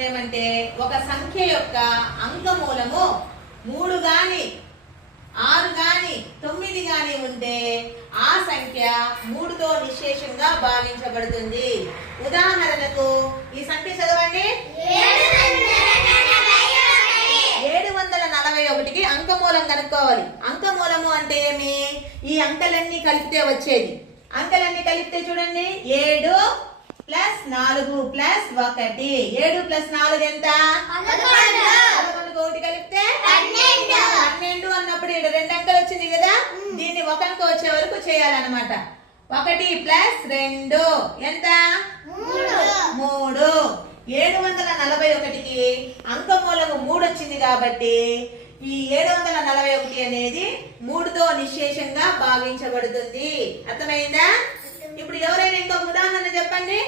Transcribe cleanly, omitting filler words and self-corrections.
అర్థం ఏమంటే ఒక సంఖ్య యొక్క అంకమూలము 3 గాని 6 గాని 9 గాని ఉంటే ఆ సంఖ్య 3తో నిశ్శేషంగా భావించబడుతుంది. ఉదాహరణకు ఈ సంఖ్య చదవండి. 741కి అంకమూలం కనుక్కోవాలి. అంకమూలము అంటే ఏమి? ఈ అంకెలన్నీ కలిపితే వచ్చేది. అంకెలన్నీ కలిపితే చూడండి 7 + 4 + 1. 7 + 4 ఎంత? 11. 1 కలిపితే 12 అన్నప్పుడు ఇక్కడ 2 అంకెలు వచ్చింది కదా, దీన్ని 1 అంకె వచ్చే వరకు చేయాలన్నమాట. 1 + 2 ఎంత? 3. 741కి అంకమూలము 3 వచ్చింది కాబట్టి ఈ 741 అనేది 3తో నిశ్శేషంగా భావించబడుతుంది. అర్థమైందా? ఇప్పుడు ఎవరైనా ఇంకొక ఉదాహరణ చెప్పండి.